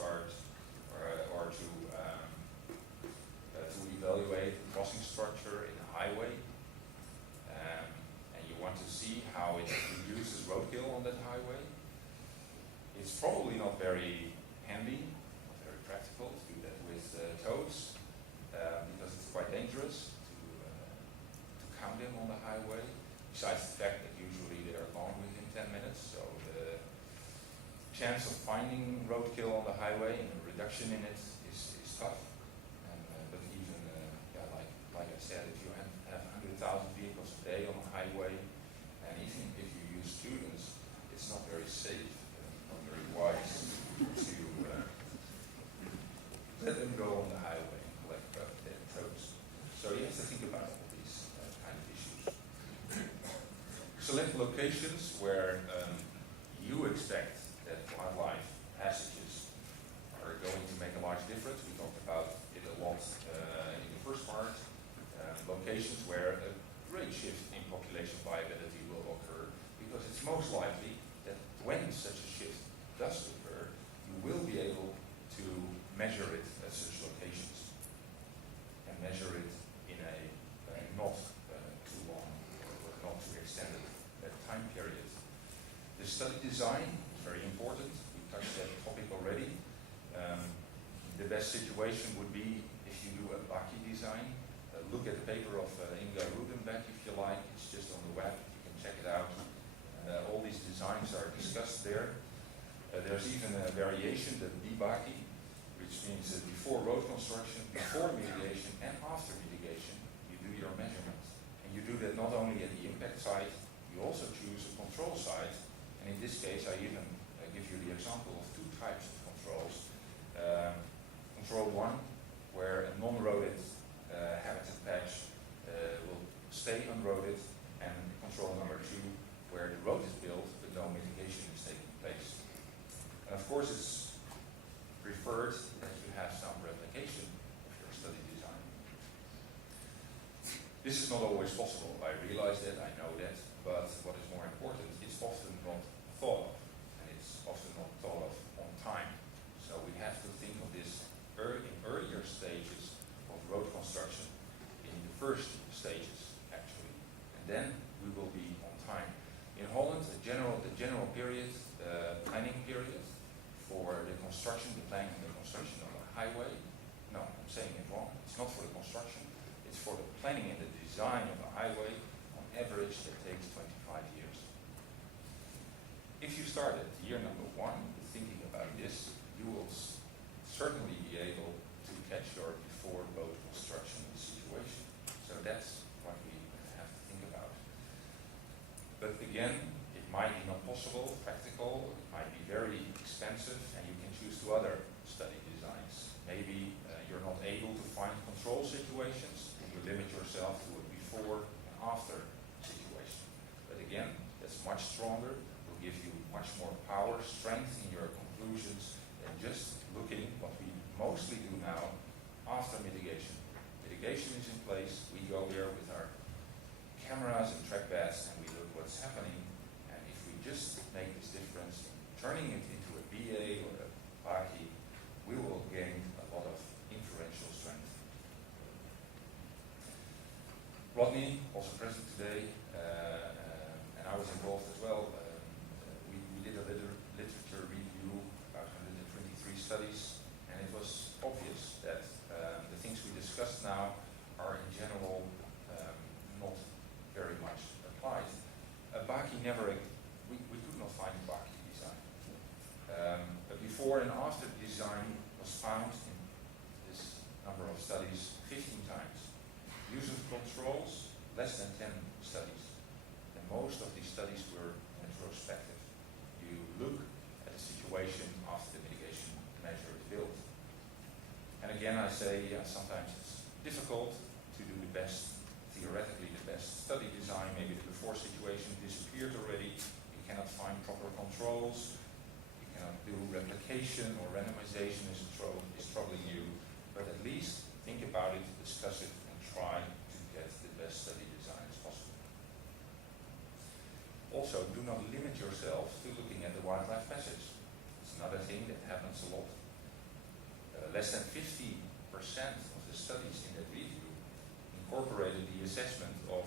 start or to evaluate the crossing structure in a highway, and you want to see how it reduces roadkill on that highway. It's probably not very handy, not very practical to do that with toads, because it's quite dangerous to count them on the highway, besides the fact that usually they are gone within 10 minutes, so the chance of finding roadkill on the highway and a reduction in it is tough. But even, like I said, if you have 100,000 vehicles a day on the highway, and even if you use students, it's not very safe, not very wise to let them go on the highway and collect their toads. So you have to think about all these kind of issues. Select locations where you expect that wildlife passages are going to make a large difference. We talked about it a lot in the first part. Locations where a great shift in population viability will occur, because it's most likely that when such a shift does occur, you will be able to measure it at such locations and measure it in a not too long or not too extended time period. The study design is very important. We touched that topic already. The best situation would be if you do a Baki design. Look at the paper of Edgar if you like. It's just on the web. You can check it out. All these designs are discussed there. There's even a variation, the Baki, which means before road construction, before mitigation, and after mitigation, you do your measurements. And you do that not only at the impact site, you also choose a control site. And in this case, I even give you the example of two types of controls. Control 1, where a non-roded habitat patch will stay unroded, and control number 2, where the road is built but no mitigation is taking place. And of course, it's preferred that you have some replication of your study design. This is not always possible. I realize that, I know that, but what is more important, it's often not thought of, and it's often not thought of on time. So we have to think of this in earlier stages of road construction, in the first stages actually, and then we will be on time. In Holland, the general period, the planning period for the construction, the planning and the construction of a highway, no, I'm saying it wrong, it's not for the construction, it's for the planning and the design of a highway. On average, that takes 25 years. If you start at year number 1 with thinking about this, you will certainly be able to catch your before road construction situation. So that's what we have to think about. But again, it might be not possible, practical, it might be very expensive, and you can choose 2 other study designs. Maybe you're not able to find control situations, and you limit yourself to a before and after situation. But again, that's much stronger, will give you much more power, strength in your conclusions than just looking what we mostly do now after mitigation. Mitigation is in place, we go there with our cameras and trackpads and we look what's happening, and if we just make this difference, turning it into a BA or a Baki, we will gain a lot of inferential strength. Rodney, also present today, and I was involved as well. We did a literature review, about 123 studies, and it was obvious that the things we discussed now are in general not very much applied. A Baki we could not find a Baki design. But before and after design was found in this number of studies 15 times. Use of controls, less than 10 studies. And most of these studies were retrospective. You look at the situation after the mitigation measure is built. And again, I say, sometimes it's difficult to do the best, theoretically the best study design. Maybe the before situation disappeared already. You cannot find proper controls. You cannot do replication or randomization is troubling you. But at least think about it, discuss it, and try to get the best study design as possible. Also, do not limit yourself to looking at the wildlife passage. It's another thing that happens a lot. less than 50% of the studies in that review incorporated the assessment of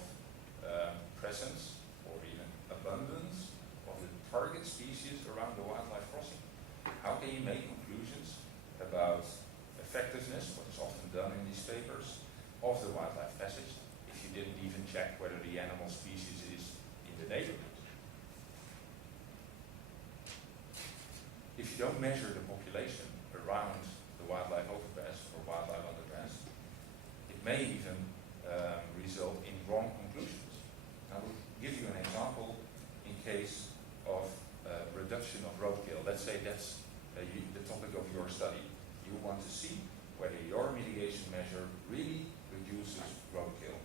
presence or even abundance of the target species around the wildlife crossing. How can you make conclusions about effectiveness, what is often done in these papers, of the wildlife passage if you didn't even check whether the animal species is in the neighborhood? If you don't measure the population around the wildlife overpass or wildlife underpass, it may even result in wrong conclusions. I will give you an example in case of reduction of roadkill. Let's say that's the topic of your study. You want to see whether your mitigation measure really reduces roadkill.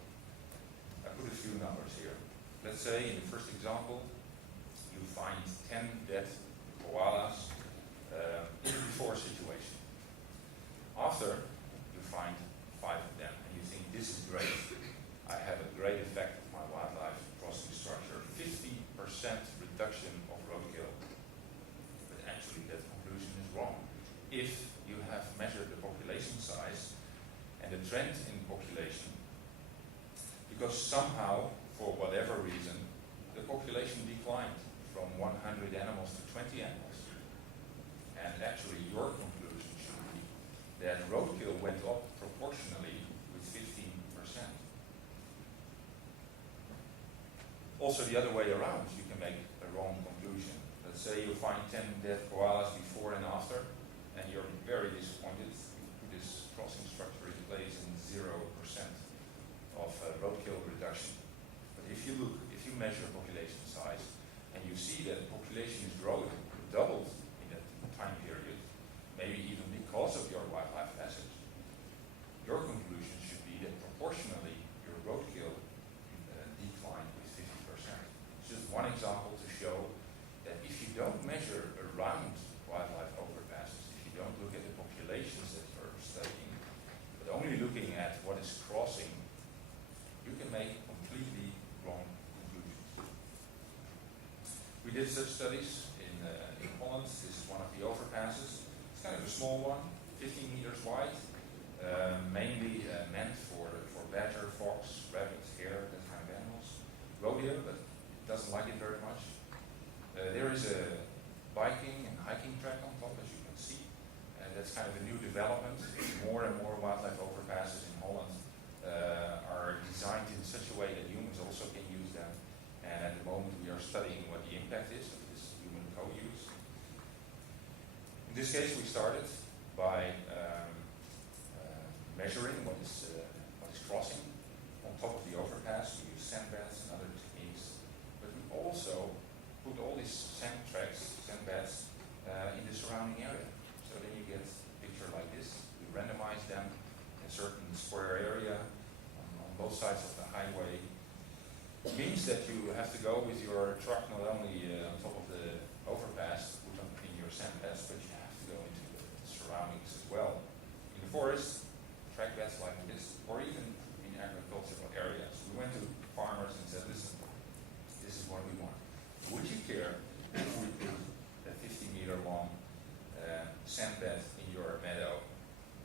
I put a few numbers here. Let's say in the first example, you find 10 dead koalas in the before situation. After, you find 5 of them, and you think, this is great. I have a great effect of my wildlife crossing structure, 50% reduction of roadkill. But actually, that conclusion is wrong. If you have measured the population size and the trend in population, because somehow, for whatever reason, the population declined from 100 animals to 20 animals. And actually, your conclusion should be that roadkill went up proportionally with 15%. Also, the other way around, you can make a wrong conclusion. Let's say you find 10 dead koalas before and after, and you're very disappointed. You put this crossing structure in place and 0% of roadkill reduction. But if you measure population size, and you see that the population is growing, doubled in that time period, maybe even because of your wildlife passage, your conclusion should be that proportionally your roadkill declined with 50%. It's just one example to show that if you don't measure around wildlife overpasses, if you don't look at the populations that you're studying, but only looking at what is crossing, you can make completely wrong conclusions. We did such studies in Holland. This is one of the overpasses. It's kind of a small one, 15 meters wide, mainly meant for badger, fox, rabbit, hare, that kind of animals. Rodeo, but it doesn't like it very much. There is a biking and hiking track on top, as you can see. That's kind of a new development. More and more wildlife overpasses in Holland are designed in such a way that humans also can use them. And at the moment we are studying what the impact is of this human co-use. In this case we started by measuring what is crossing on top of the overpass. We use sandbeds and other techniques. But we also put all these sandbeds in the surrounding area. So then you get a picture like this. We randomize them in a certain square area on both sides of the highway. It means that you have to go with your truck not only on top of the overpass, put on in your sandbeds, but you have to go into the surroundings as well. In the forest, track beds like this, or even in agricultural areas. We went to farmers and said, listen, this is what we want. Would you care if we put a 50-meter long sandbed in your meadow?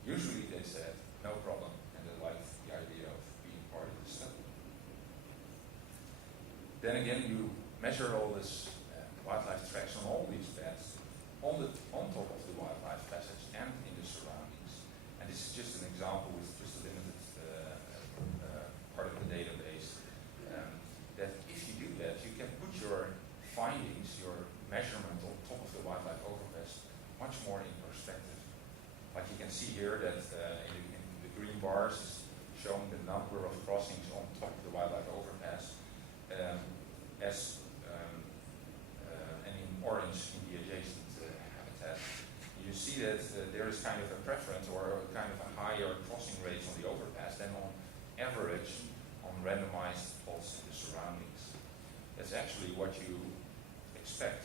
Usually they said, no problem, and they liked the idea of being part of the study. Then again, you measure all this wildlife tracks on all these beds on top of the wildlife passage and in the surroundings. And this is just an example with just a limited part of the database. That if you do that, you can put your findings, your measurement on top of the wildlife overpass much more in perspective. Like you can see here that in the green bars is showing the number of crossings on top of the wildlife overpass, and in orange in the adjacent habitat. You see that there is kind of a preference or kind of a higher crossing rates on the overpass than on average on randomized plots in the surroundings. That's actually what you expect